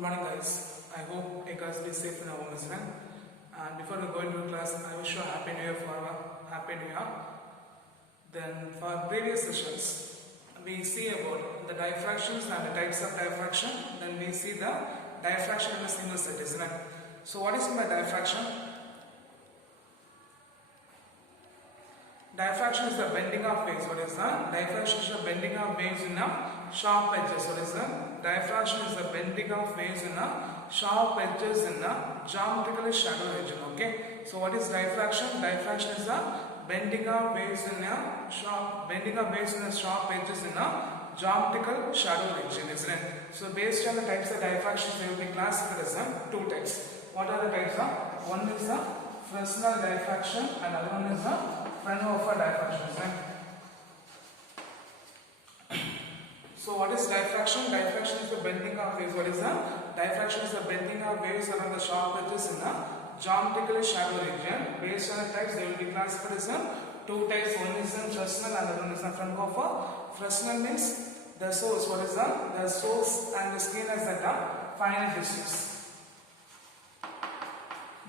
Good morning, guys. I hope you guys be safe in our home as well. And before we go into class, I wish you a happy new year for our happy new year. Then, for our previous sessions, we see about the diffractions and the types of diffraction. Then we see the diffraction in a single set, isn't it? So, what is my diffraction? Diffraction is the bending of waves. What is that? Diffraction is the bending of waves in a sharp edges. What is that? Diffraction is the bending of waves in a sharp edges in a geometrically shadowed region. Okay. So what is diffraction? Diffraction is the bending of waves in a sharp edges in a geometrical shadow region, isn't it? So based on the types of diffraction, they will be classified as two types. What are the types? One is the Fresnel diffraction and other one is the Fraunhofer diffraction. So what is diffraction? Diffraction is the bending of waves. What is that? Diffraction is the bending of waves around the sharp edges in a geometrically shallow region. Based on the types, they will be classified as two types. One is Fresnel and other one is Fraunhofer. Fresnel means the source. What is that? The source and the screen is at a finite distance.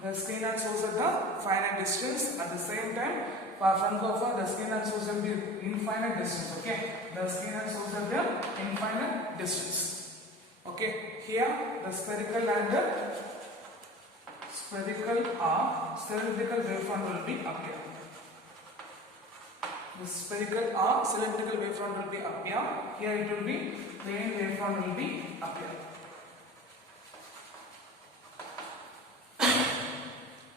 The screen and source at the finite distance. At the same time, for Fraunhofer, the screen and source will be infinite distance. Okay, the screen and source will be infinite distance. Okay, here the spherical and the cylindrical wavefront will be up here. The spherical or cylindrical wavefront will be up here. Here it will be plane wavefront will be up here.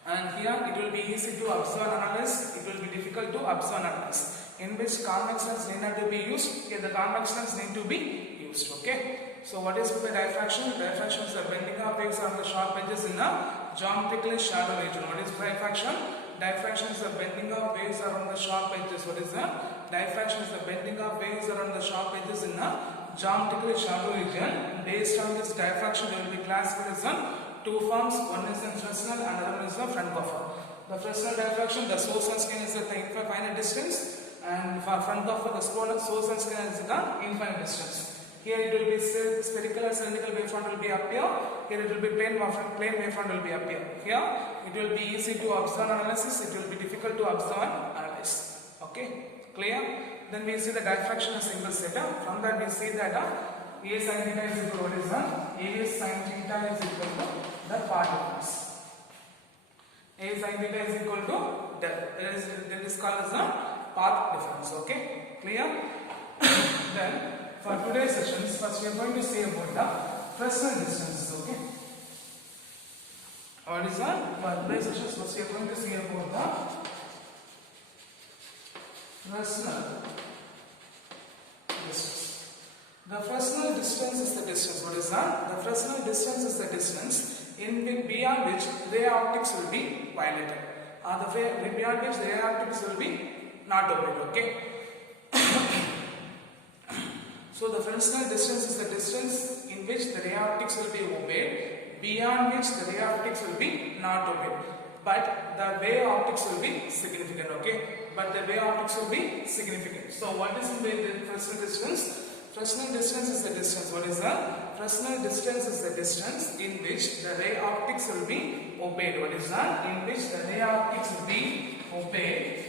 And here it will be easy to observe and analyze, it will be difficult to observe and analyze. In which convex lens need not to be used, here the convex lens need to be used. Okay. So what is the diffraction? Diffraction is the bending of waves on the sharp edges in a geometrically shallow region. What is diffraction? Diffraction is the bending of waves around the sharp edges. What is that? Diffraction is the bending of waves around the sharp edges in a geometrically shallow region. Based on this diffraction, they will be classified as two forms. One is Fresnel and another one is the Fraunhofer. The Fresnel diffraction, the source and screen is at the infinite distance, and for Fraunhofer, the source and screen is at the infinite distance. Here it will be spherical and cylindrical wavefront will be up here. Here it will be plane wavefront will be up here. Here it will be easy to observe and analysis. It will be difficult to observe and analyze. Okay, clear? Then we see the diffraction as single set. From that we see that A sin theta is equal to what is A sin theta is equal to the path difference. A sin theta is equal to that is called as the path difference. Okay, clear? Then for today's sessions, first we are going to see about the Fresnel distances. Okay, what is that? For today's sessions, first we are going to see about the Fresnel distance. The Fresnel distance is the distance. What is that? The Fresnel distance is the distance beyond which ray optics will be violated, or the beyond which ray optics will be not obeyed. Okay. So the Fresnel distance is the distance in which the ray optics will be obeyed, beyond which the ray optics will be not obeyed. But the wave optics will be significant. Okay. But the wave optics will be significant. So what is the Fresnel distance? Fresnel distance is the distance. What is that? Fresnel distance is the distance in which the ray optics will be obeyed. What is that? In which the ray optics will be obeyed,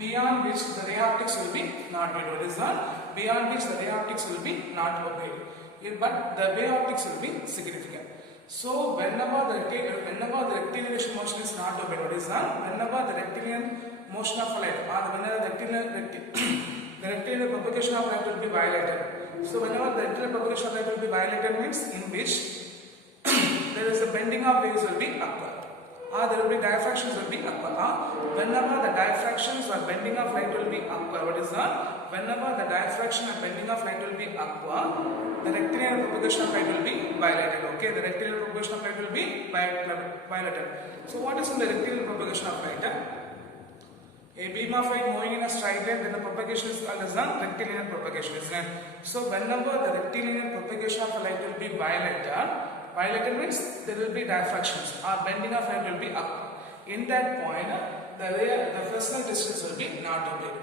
beyond which the ray optics will be not obeyed. What is that? Beyond which the ray optics will be not obeyed. But the wave optics will be significant. So whenever the rectilinear motion is not obeyed, what is that? Whenever the rectilinear motion of light, or whenever the rectilinear propagation of light will be violated. So whenever the rectilinear propagation of light will be violated means in which there is a bending of waves will be occur, or there will be diffractions will be occur. Whenever the diffractions or bending of light will be occur, what is that? Whenever the diffraction and bending of light will be occur, the rectilinear propagation of light will be violated. Okay, the rectilinear propagation of light will be violated. So what is in the rectilinear propagation of light? A beam of light moving in a straight line, then the propagation is called as the rectilinear propagation, isn't it? So whenever the rectilinear propagation of light will be violated means there will be diffractions or bending of light will be up. In that point, the Fresnel distance will be not obeyed.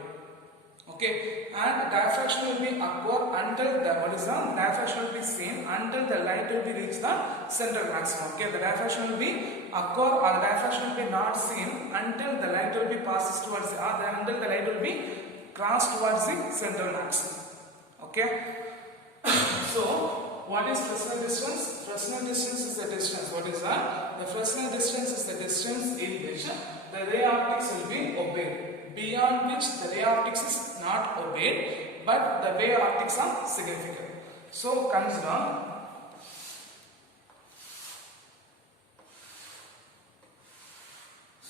Okay, and diffraction will be occur until the diffraction will be seen until the light will be reach the central maximum. Okay, the diffraction will be occur or the diffraction will be not seen until the light will be passes towards until the light will be crossed towards the central maximum. Okay, so what is Fresnel distance? Fresnel distance is the distance. What is that? The Fresnel distance is the distance in which the ray optics will be obeyed, beyond which the ray optics is not obeyed, but the ray optics are significant. So consider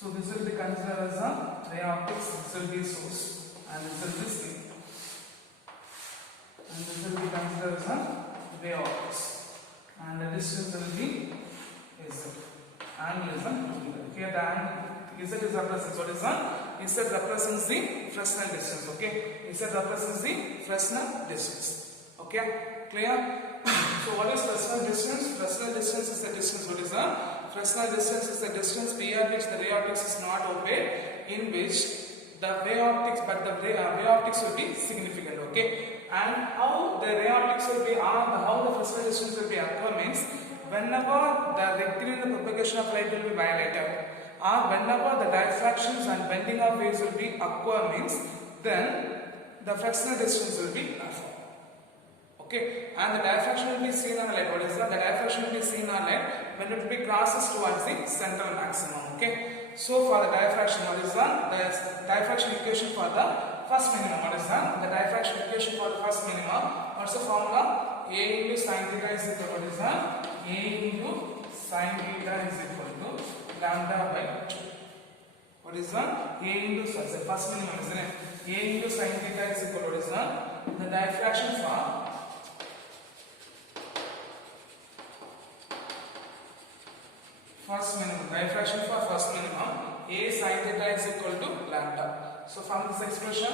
this will be considered as a ray optics, this will be source and this will be screen, and this will be considered as a ray optics, and the distance will be Z, angle is here the angle Z is represents what is Z represents the Fresnel distance. Okay, Z represents the Fresnel distance. Okay, clear? So what is Fresnel distance? Fresnel distance is the distance. What is Fresnel distance is the distance beyond which the ray optics is not obeyed, in which the ray optics ray optics will be significant. Okay, and how the ray optics will be how the Fresnel distance will be occur means whenever the rectilinear propagation of light will be violated, or whenever the diffractions and bending of waves will be occur means then the Fresnel distance will be uniform. Okay, and the diffraction will be seen on light. What is that? The diffraction will be seen on light when it will be crosses towards the central maximum. Okay, so for the diffraction, what is that? The diffraction equation for the first minimum. What is that? The diffraction equation for the first minimum. What's the formula? A into sin theta is equal to what is that? A into sin theta is equal to lambda by 2. What is that? A into the first minimum, isn't it? A into sin theta is equal to what is that? The diffraction for first minimum, diffraction for first minimum, A sin theta is equal to lambda. So from this expression,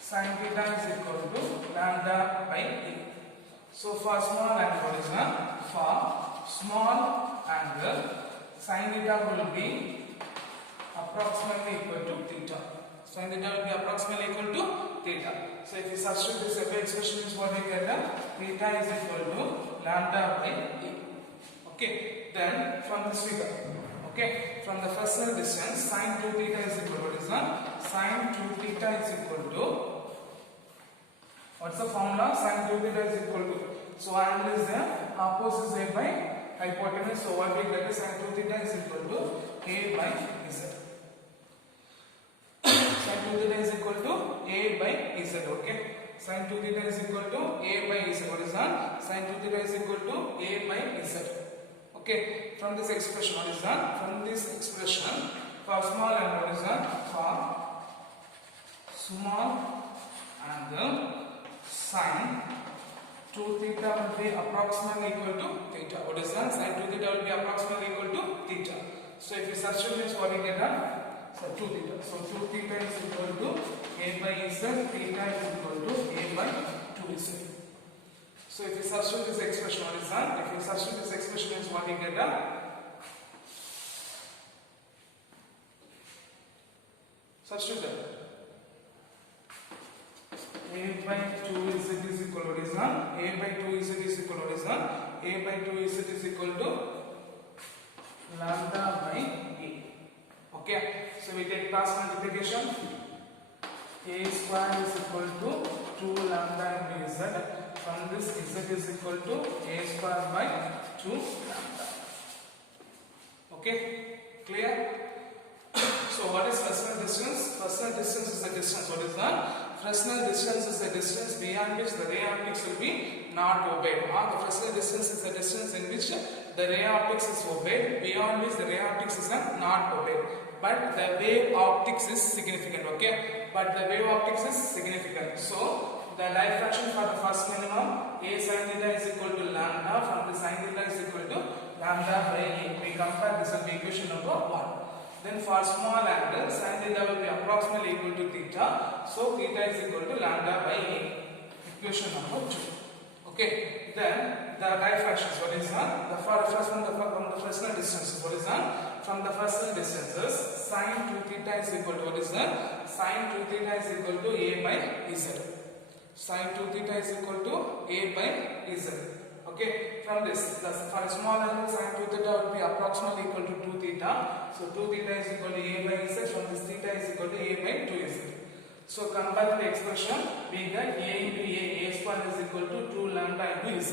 sin theta is equal to lambda by A. So for small angle, what is that? For small angle, sin theta will be approximately equal to theta. Sin theta will be approximately equal to theta. So if you substitute this expression, is what we get? Theta is equal to lambda by A. Okay, then from this figure, okay, from the Fresnel distance, sin 2 theta is equal to what is that? Sin 2 theta is equal to, what's the formula? Sin 2 theta is equal to, so angle is there, opposite Z by hypotenuse, so what we get is sin 2 theta is equal to A by Z. Sin 2 theta is equal to A by Z, okay. Sin 2 theta is equal to A by Z. What is that? Sin 2 theta is equal to A by Z. Okay, from this expression, what is that? From this expression, for small angle, what is that? For small angle, sin 2 theta will be approximately equal to theta. What is that? Sin 2 theta will be approximately equal to theta. So if you substitute this, what you get? So 2 theta. So 2 theta is equal to A by Z, theta is equal to A by 2Z. So if you substitute this expression, what is that? If you substitute this expression, is what you get? Substitute that. A by 2Z is equal to what is that? A by 2Z is equal to what is that? A by 2Z is equal to lambda by A. Okay. So we take cross multiplication. A square is equal to 2 lambda into Z. From this, Z is equal to A square by 2 lambda. Okay, clear? So what is Fresnel distance? Fresnel distance is the distance. What is that? Fresnel distance is the distance beyond which the ray optics will be not obeyed. The Fresnel distance is the distance in which the ray optics is obeyed, beyond which the ray optics is not obeyed. But the wave optics is significant. Okay, but the wave optics is significant. So the diffraction for the first minimum, A sin theta is equal to lambda. From the sin theta is equal to lambda by A. We compare this with equation number 1. Then for small angle, sin theta will be approximately equal to theta. So theta is equal to lambda by A. Equation number 2. Okay. Then the diffractions. What is that? The first one from the Fresnel distance. What is that? from the Fresnel distances, sin 2 theta is equal to, what is that? Sin 2 theta is equal to A by Z. Sin 2 theta is equal to A by Z. Okay, from this, for a small angle, sin 2 theta will be approximately equal to 2 theta. So 2 theta is equal to A by Z. From this, theta is equal to A by 2Z. So come back to the expression, we get A into A square is equal to 2 lambda into Z.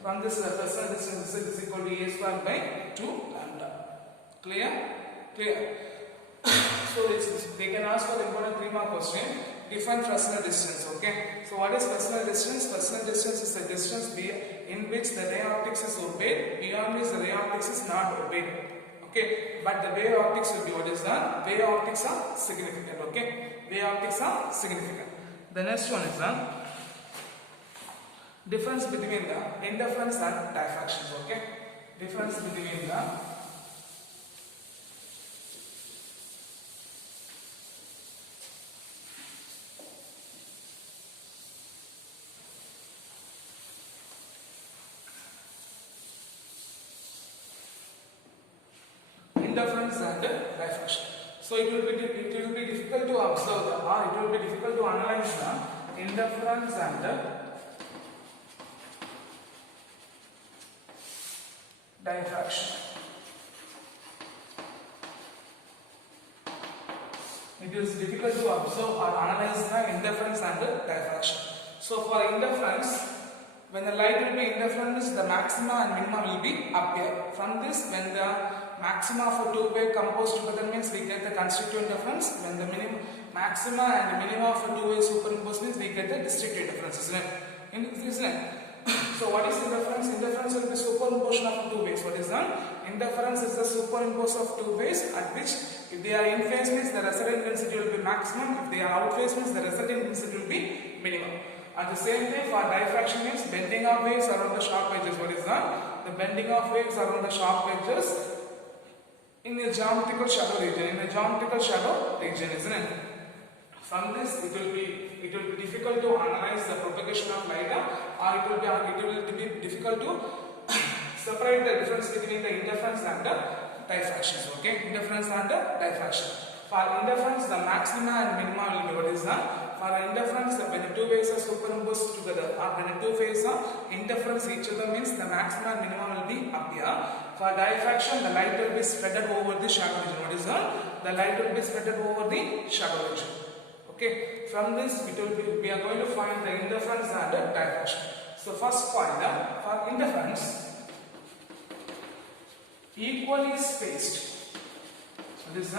From this, the Fresnel distance Z is equal to A square by 2 lambda. Clear? Clear. So they can ask for the important 3-mark question. Define Fresnel distance. Okay. So what is Fresnel distance? Fresnel distance is the distance in which the ray optics is obeyed, beyond which the ray optics is not obeyed. Okay. But the wave optics will be, what is that? Wave optics are significant. Okay. Wave optics are significant. The next one is the difference between the interference and diffraction. Okay. Difference between the interference and diffraction. So it will be difficult to observe it will be difficult to analyze the interference and diffraction. It is difficult to observe or analyze the interference and diffraction. So for interference, when the light will be interference, the maxima and minima will be appear. From this, when the maxima for two waves composed together means we get the constituent difference. When the maxima and minima for two waves superimposed means we get the distributive difference, isn't it? So what is interference? Interference will be superimposition of two waves. What is that? Interference is the superimposition of two waves at which if they are in phase means the resultant intensity will be maximum. If they are out phase means the resultant intensity will be minimum. At the same time, for diffraction means bending of waves around the sharp edges. What is that? The bending of waves around the sharp edges in the geometrical shadow region. Isn't it? From this, it will be difficult to analyze the propagation of light, or it will be difficult to separate the difference between the interference and the diffractions. Okay, interference and diffraction. For interference, the maxima and minima will be, what is that? For interference, when the two waves are superimposed together, or when the two waves are interference each other means the maxima and minima will be appear. For diffraction, the light will be spread over the shadow region. What is that? The light will be spread over the shadow region. Okay. From this, we are going to find the interference and the diffraction. So first point, for interference, equally spaced. So this is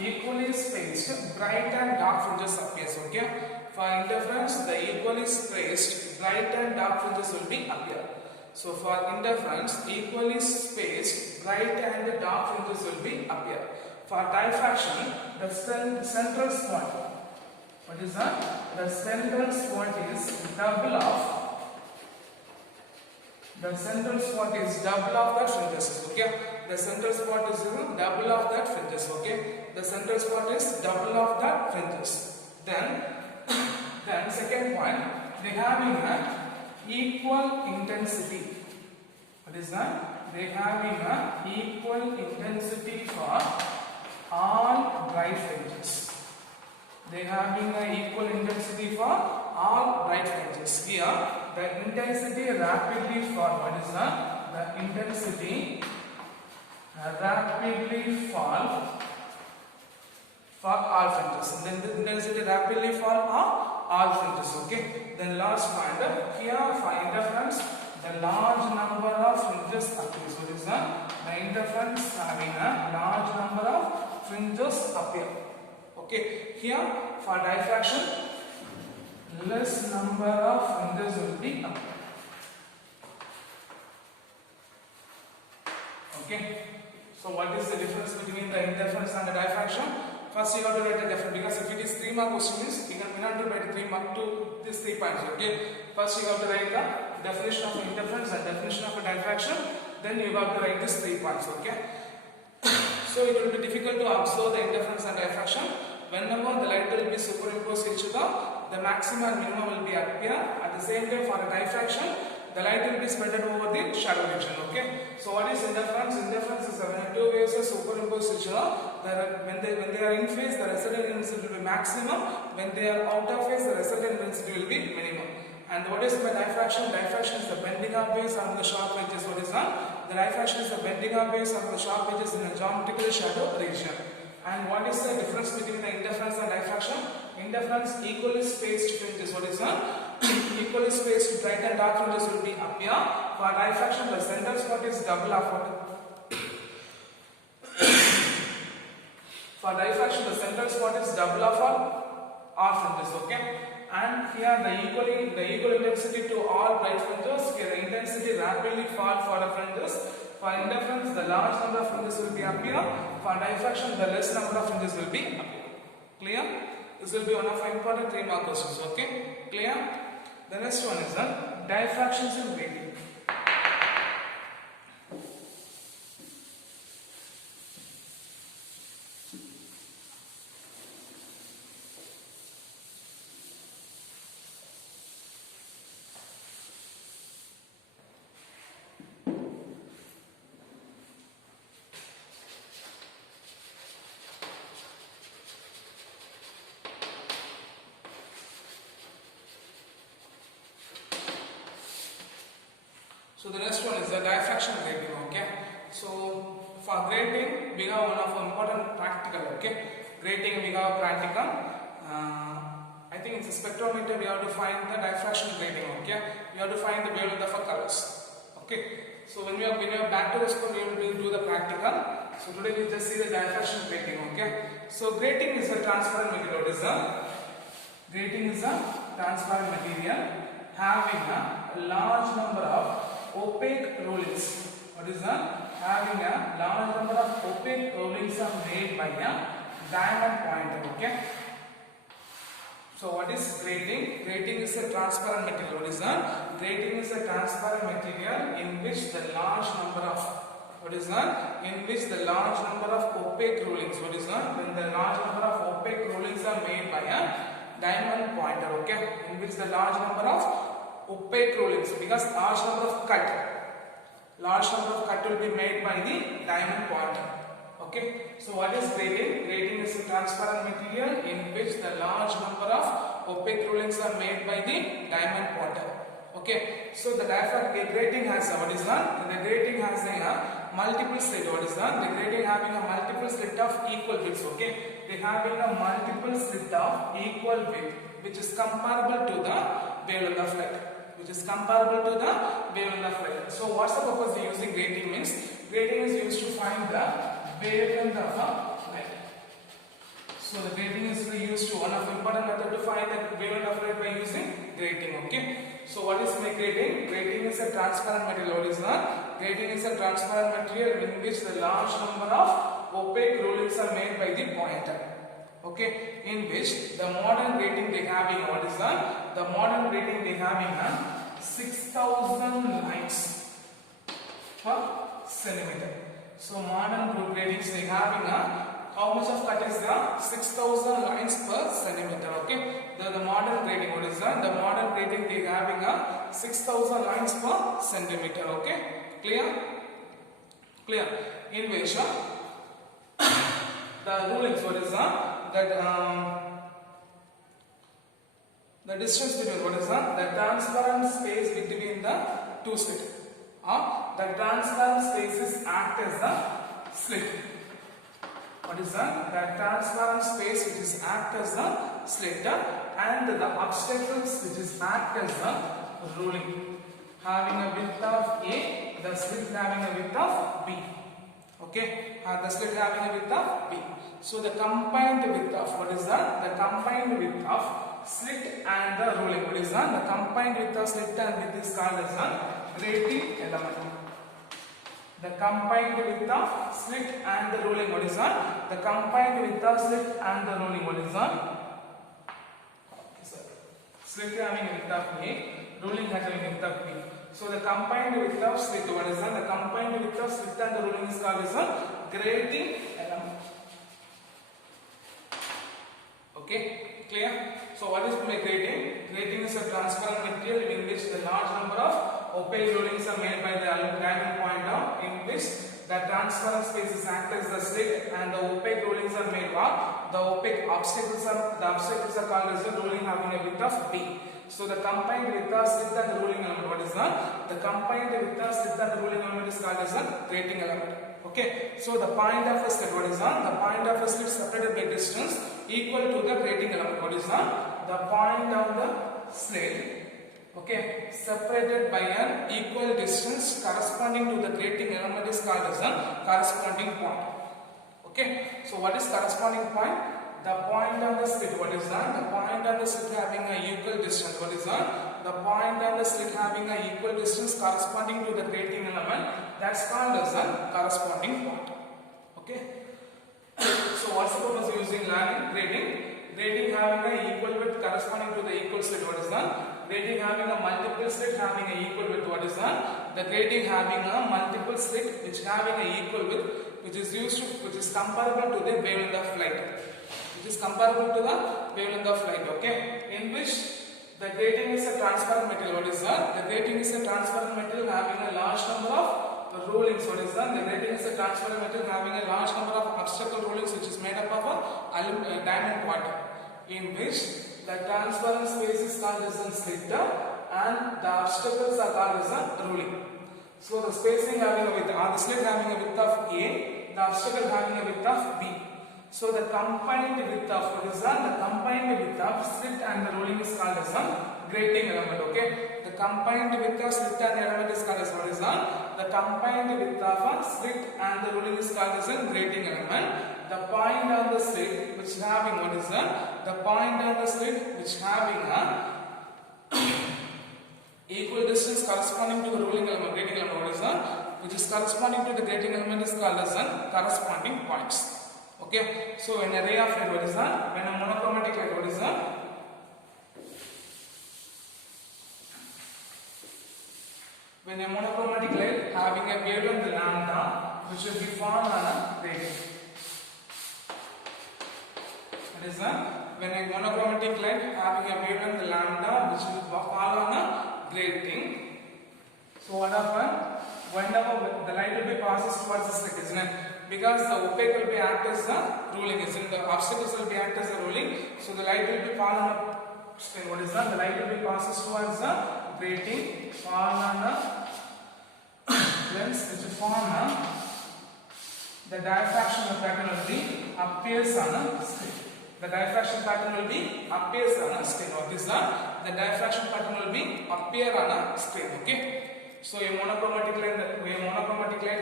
equally spaced bright and dark fringes appears. Okay. For interference, the equally spaced bright and dark fringes will be appear. So for interference, equally spaced bright and dark fringes will be appear. For diffraction, the central spot. What is that? The central spot is double of. The central spot is double of that fringes. Okay. The central spot is double of that fringes. Okay. The central spot is double of that fringes. Then second point, they having an equal intensity. What is that? They having an equal intensity for all bright fringes. They having an equal intensity for all bright fringes. Here, the intensity rapidly fall. What is that? The intensity rapidly fall for all fringes. Then the intensity rapidly fall for all fringes. Okay. Then last point, here for interference, the large number of fringes appears. What is that? The interference having a large number of fringes appear. Okay. Here for diffraction, less number of fringes will be appear. Okay. So what is the difference between the interference and the diffraction? First you have to write the difference, because if it is 3-mark question means we have to write 3-mark to these 3 points. Okay. First you have to write the definition of interference and definition of a diffraction. Then you have to write these 3 points. Okay. So it will be difficult to observe the interference and diffraction. Whenever the light will be superimposed each other, the maximum and minimum will be appear. At the same time, for a diffraction, the light will be spread over the shadow region. Okay. So what is interference? Interference is when two waves are superimposed each other. When they are in phase, the resultant intensity will be maximum. When they are out of phase, the resultant intensity will be minimum. And what is the diffraction? Diffraction is the bending of waves on the sharp edges. What is that? The diffraction is the bending of waves on the sharp edges in a geometrical shadow region. And what is the difference between the interference and diffraction? Interference, equally spaced fringes. What is that? Equally spaced bright and dark fringes will be up here. For diffraction, the center spot is double of what? For diffraction, the central spot is double of all fringes. Okay. And here the equal intensity to all bright fringes. Here the intensity rapidly fall for the fringes. For interference, the large number of fringes will be up here. For diffraction, the less number of fringes will be up here. Clear? This will be one of our important 3 mark questions. Okay? Clear? The next one is diffractions in grating. So the next one is the diffraction grating. Okay. So for grating, we have one of our important practical. Okay. Grating, we have practical. I think it's a spectrometer. We have to find the diffraction grating. Okay. We have to find the wavelength of colors. Okay. So when we are back to the school, we will do the practical. So today we just see the diffraction grating. Okay. So grating is a transparent material. What is grating is a transparent material having a large number of opaque rollings. What is that? Having a large number of opaque rollings are made by a diamond pointer. Okay. So what is grating? Grating is a transparent material. What is that? Grating is a transparent material in which the large number of opaque rollings. What is that? When the large number of opaque rollings are made by a diamond pointer. Okay. In which the large number of opaque rollings, because large number of cut will be made by the diamond pointer. Okay. So what is grating? Grating is a transparent material in which the large number of opaque rollings are made by the diamond pointer. Okay. So the grating has what is that? The grating has a multiple slit. What is that? The grating having a multiple slit of equal widths. Okay. They having a multiple slit of equal width, which is comparable to the wavelength of light. So what's the purpose of using grating means? Grating is used to find the wavelength of light. So the grating is used to one of the important method to find the wavelength of light by using grating. Okay. So what is grating? Grating is a transparent material. What is that? Grating is a transparent material in which the large number of opaque rollings are made by the pointer. Okay, in which the modern grating they having, what is that? The modern grating they having 6,000 lines per centimeter. So modern gratings they having how much of cut is there? 6,000 lines per centimeter. Okay, the modern grating, what is that? The modern grating they having 6,000 lines per centimeter. Okay, clear? In which the rulings, what is that? The distance between, what is that? The transparent space between the two slits. The transparent spaces act as the slit. What is that? The transparent space which is act as the slit, and the obstacles which is act as the ruling. Having a width of A, the slit having a width of B. Okay, the slit having a width of B. So the combined width of, what is that? The combined width of slit and the ruling. What is that? The combined width of slit and width is called as the grating element. The combined width of slit and the ruling. What is that? The combined width of slit and the ruling. What is that? Slit having a width of A, ruling having a width of B. So the combined width of slit, what is that? The combined width of slit and the ruling is called as a grating element. Okay, clear? So what is grating? Grating is a transparent material in which the large number of opaque rulings are made by the diamond pointer, in which the transparent spaces act as the slit, and the opaque rulings are made what? The opaque obstacles are called as the ruling having a width of b. So the combined width of slit and the ruling element, what is that? The combined width of slit and the ruling element is called as a grating element. Okay, so the point of a slit, what is that? The point of a slit separated by distance equal to the grating element. What is that? The point of the slit, okay, separated by an equal distance corresponding to the grating element is called as a corresponding point. Okay, so what is corresponding point? The point on the slit, what is that? The point on the slit having a equal distance, what is that? The point on the slit having a equal distance corresponding to the grating element, that's called as a corresponding point. Okay, so what's the purpose of using grating? Grating having a equal width corresponding to the equal slit, what is that? Grating having a multiple slit having a equal width, what is that? The grating having a multiple slit which having a equal width, which is comparable to the wavelength of light. Which is comparable to the wavelength of light. Okay, in which the grating is a transparent material. What is that? The grating is a transparent material having a large number of rulings. What is that? The grating is a transparent material having a large number of obstacle rulings, which is made up of a diamond pointer, in which the transparent space is called as a slit and the obstacles are called as a ruling. So the spacing having a width, or the slit having a width of A, the obstacle having a width of B. So the combined width of, what is that? The combined width of slit and the ruling is called as a grating element. Okay, the combined width of slit and the element is called as, what is that? The combined width of a slit and the ruling is called as a grating element. The point on the slit which having, what is that? The point on the slit which having a equal distance corresponding to the ruling element, grating element, what is that? Which is corresponding to the grating element is called as a corresponding points. Okay, so when a ray of light, what is that? When a monochromatic light, what is that? When a monochromatic light having a wavelength lambda, which will be formed on a grating. What is that? When a monochromatic light having a wavelength lambda, which will fall on a grating. So what happens? Whenever the light will be passes towards the slit, isn't it? Because the opaque will be act as the ruling, isn't it? The obstacles will be act as the ruling. So the light will be fall on a slit. What is that? The light will be passes towards the grating, fall on a lens, which will form a, the diffraction pattern will be appears on a slit. The diffraction pattern will be appears on a screen. What is that? The diffraction pattern will be appear on a screen. Okay. So a monochromatic light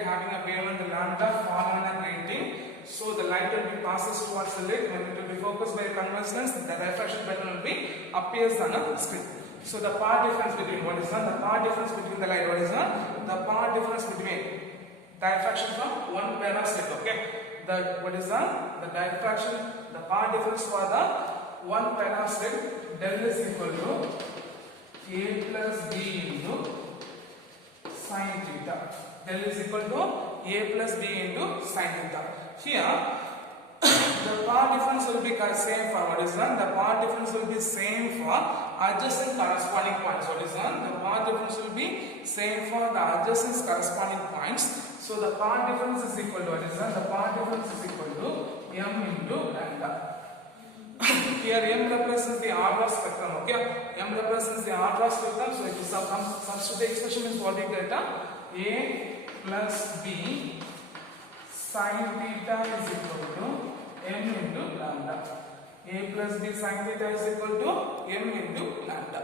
having a wavelength lambda fall on a grating. So the light will be passes towards the lid. When it will be focused by a convex lens, the diffraction pattern will be appears on a screen. So the path difference between, what is that? The path difference between the light, what is that? The path difference between diffraction from one pair of slit. Okay. The, what is that? The diffraction, the path difference for the one pair of slit, del is equal to A plus B into sin theta. Del is equal to A plus B into sin theta. Here, the path difference will be same for, what is that? The path difference will be same for adjacent corresponding points. What is that? The path difference will be same for the adjacent corresponding points. So the path difference is equal to, what is that? The path difference is equal to m into lambda. Here m represents the R spectrum. Okay, m represents the R spectrum. So if you substitute the expression is what we get, A plus B sin theta is equal to m into lambda. A plus B sin theta is equal to m into lambda.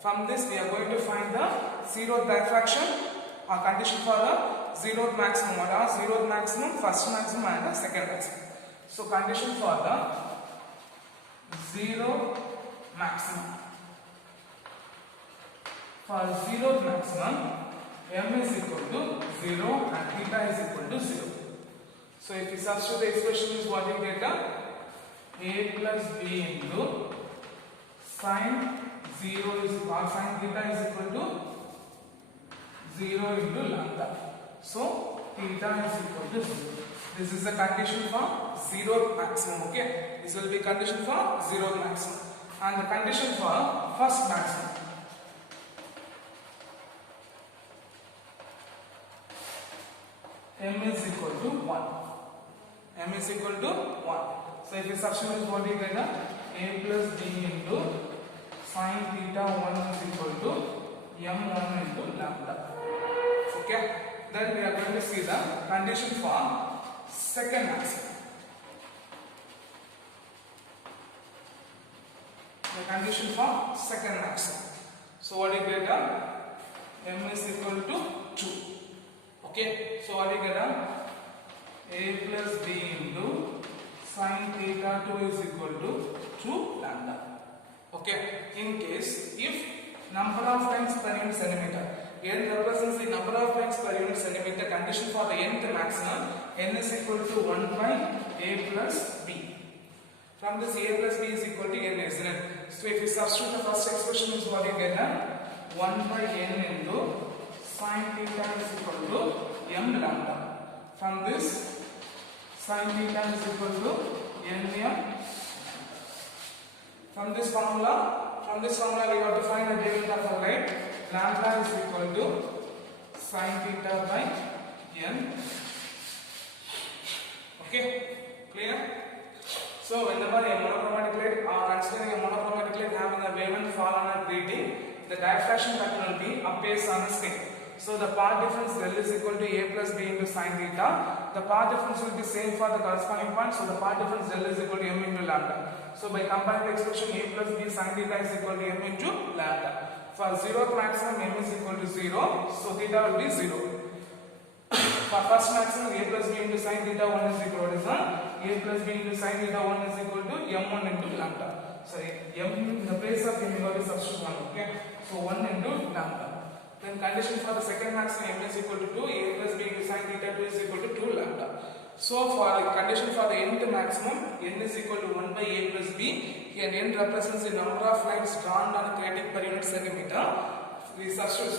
From this we are going to find the zeroth diffraction or condition for the zeroth maximum, or zeroth maximum, first maximum and the second maximum. So condition for the zero maximum. For zeroth maximum, m is equal to 0 and theta is equal to 0. So if you substitute the expression is what you get, A plus B into sin 0 is, or sin theta is equal to 0 into lambda. So theta is equal to 0. This is the condition for zeroth maximum. Okay, this will be condition for zeroth maximum, and the condition for first maximum. m is equal to 1. M is equal to 1. So if you substitute what you get, a plus b into sin theta 1 is equal to m1 into lambda. Okay. Then we are going to see the condition for second maximum. The condition for second maximum. So what you get, m is equal to 2. Okay. So what you get, a plus b into sin theta 2 is equal to 2 lambda. Okay. In case if number of times per unit centimeter, n represents the number of times per unit centimeter, condition for the nth maximum, n is equal to 1 by a plus b. From this a plus b is equal to n, isn't it? So if you substitute the first expression is what you get, 1 by n into sin theta is equal to m lambda. From this sin theta is equal to n m. From this formula we have to find the wavelength of a light. Lambda is equal to sin theta by n. Okay, clear? So whenever a monochromatic light or considering a monochromatic light having a wavelength fall on a grating, the diffraction pattern will be appears on the screen. So the path difference del is equal to a plus b into sin theta. The path difference will be same for the corresponding point. So the path difference del is equal to m into lambda. So by comparing the expression a plus b sin theta is equal to m into lambda. For 0th maximum m is equal to 0. So theta will be 0. For first maximum a plus b into sin theta 1 is equal to a plus b into sin theta 1 is equal to m1 into lambda. Sorry, m in the place of m you have to substitute 1. Okay. So 1 into lambda. Then condition for the second maximum m is equal to 2, a plus b into sin theta 2 is equal to 2 lambda. So for the condition for the nth maximum, n is equal to 1 by a plus b. Here n represents the number of lines drawn on a grating per unit centimeter. We substitute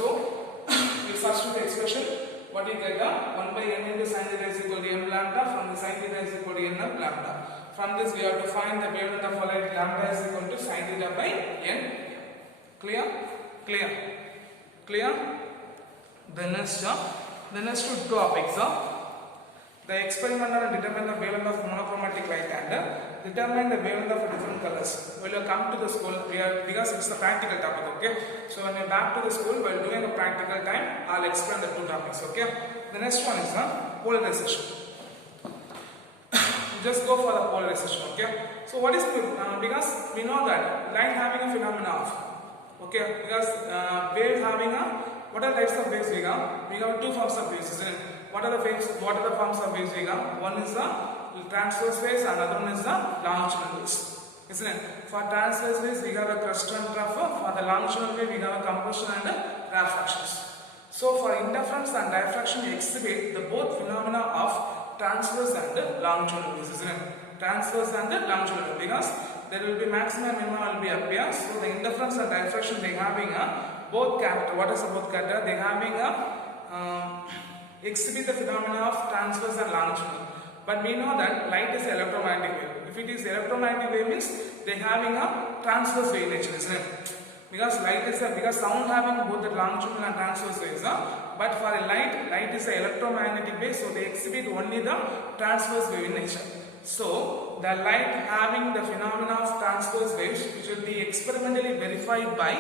the expression. What do you get? 1 by n into sin theta is equal to m lambda. From the sin theta is equal to n of lambda. From this we have to find the wavelength of a light. Lambda is equal to sin theta by n. Clear? Clear? Clear? The next two topics are the experiment and determine the wavelength of monochromatic light and determine the wavelength of different colors. When you come to the school, because it's the practical topic, okay? So when you're back to the school, while doing a practical time, I'll explain the two topics, okay? The next one is polarization. Just go for the polarization, okay? So what is because we know that light having a phenomena of, okay? Because wave having what are types of waves we have? We have two forms of waves, isn't it? What are the waves? What are the forms of waves we have? One is the transverse waves and another one is the longitudinal waves, isn't it? For transverse waves we have a crest and trough. For the longitudinal wave we have a compression and refractions. So for interference and diffraction we exhibit the both phenomena of transverse and longitudinal waves, isn't it? Transverse and longitudinal, because there will be maximum minimum will be appear. So the interference and diffraction they having both character. What is the both character? They having exhibit the phenomena of transverse and longitudinal. But we know that light is electromagnetic wave. If it is electromagnetic wave means they having a transverse wave nature, isn't it? Because light is because sound having both the longitudinal and transverse waves. But for a light is an electromagnetic wave, so they exhibit only the transverse wave in nature. So the light having the phenomena of transverse waves, which will be experimentally verified by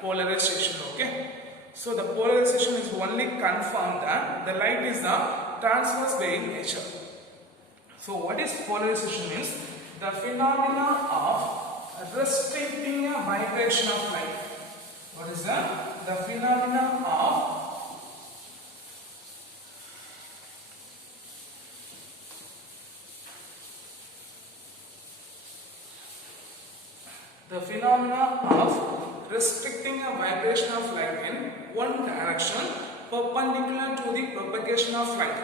polarization. Okay. So the polarization is only confirmed that the light is the transverse wave in nature. So what is polarization means? The phenomena of restricting a vibration of light. What is that? The phenomena of restricting a vibration of light in one direction perpendicular to the propagation of light.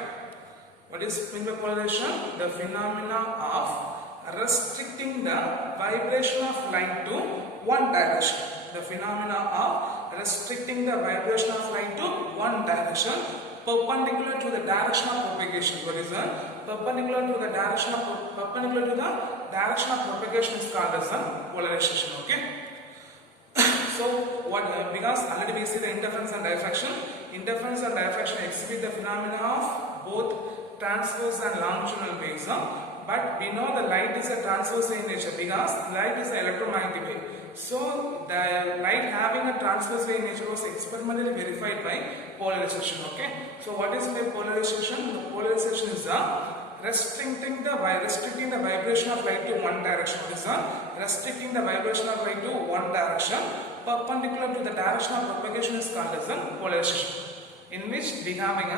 What is mean by polarization? The phenomena of restricting the vibration of light to one direction. The phenomena of restricting the vibration of light to one direction perpendicular to the direction of propagation. What is that? Perpendicular to the direction of propagation is called as polarization. Okay. So what? Because already we see the interference and diffraction. Interference and diffraction exhibit the phenomena of both transverse and longitudinal waves. But we know the light is a transverse in nature because light is an electromagnetic wave. So the light having a transverse way in nature was experimentally verified by polarization. Okay. So what is by polarization? The polarization is restricting the vibration of light to one direction. What is restricting the vibration of light to one direction perpendicular to the direction of propagation is called as polarization. In which we having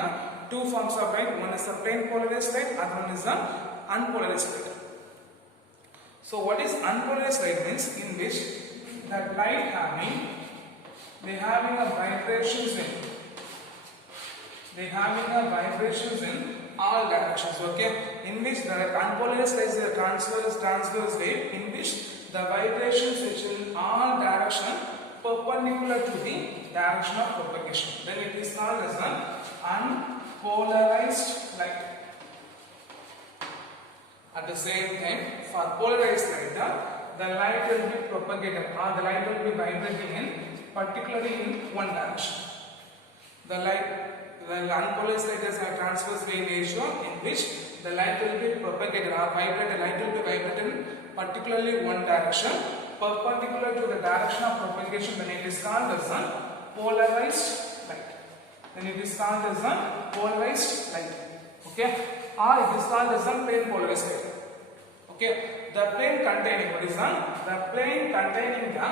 two forms of light. One is a plane polarized light, other one is an unpolarized light. So what is unpolarized light means? In which that light having a vibrations in all directions. Okay, in which the unpolarized light is a transverse wave in which the vibrations is in all direction perpendicular to the direction of propagation. Then it is called as an unpolarized light. At the same time, for polarized light, the light will be propagated or the light will be vibrating particularly in one direction. The unpolarized light is a transverse wave nature in which the light will be propagated or vibrated. Light will be vibrated particularly one direction perpendicular to the direction of propagation. Then it is called as a polarized light. Okay, or it is called as a plane polarized light. Okay, the plane containing what is the plane containing the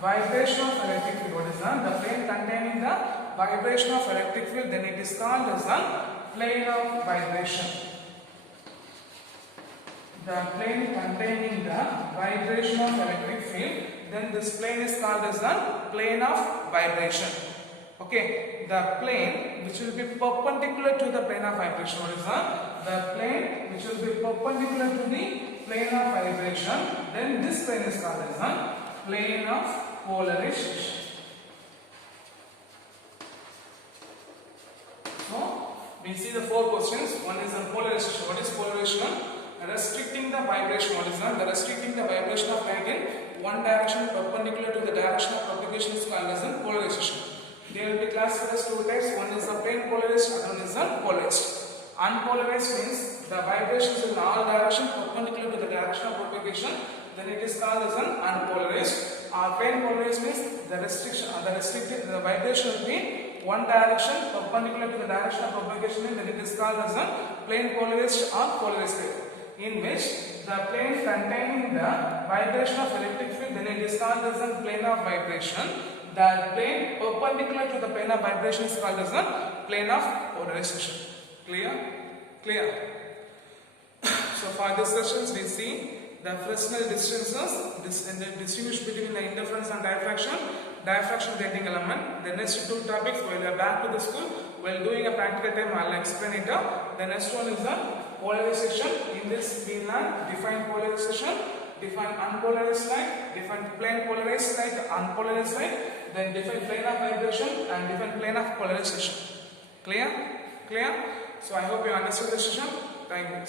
vibration of electric field. What is the plane containing the vibration of electric field? Then it is called as a plane of vibration. The plane containing the vibration of electric field, then this plane is called as the plane of vibration. Okay, the plane which will be perpendicular to the plane of vibration. What is the plane which will be perpendicular to the plane of vibration? Then this plane is called as the plane of polarization. So we see the four questions. One is on polarization. What is polarization? Restricting the vibration. What is that? The restricting the vibration of light in one direction perpendicular to the direction of propagation is called as polarization. They will be classified as two types. One is the plane polarized, other one is the polarized. Unpolarized means the vibrations in all directions perpendicular to the direction of propagation. Then it is called as an unpolarized. Plane polarized means the vibration will be one direction perpendicular to the direction of propagation. Then it is called as a plane polarized or polarized wave. In which the plane containing the vibration of electric field, then it is called as a plane of vibration. The plane perpendicular to the plane of vibration is called as a plane of polarization. Clear? So for these sessions we see the Fresnel distances, and the distribution between the interference and diffraction rating element. The next two topics while we are back to the school, while doing a practical time I will explain it. The next one is the polarization. In this we learn define polarization, define unpolarized light, define plane polarized light, unpolarized light, then define plane of vibration and define plane of polarization. Clear? So I hope you understood the session. Thank you.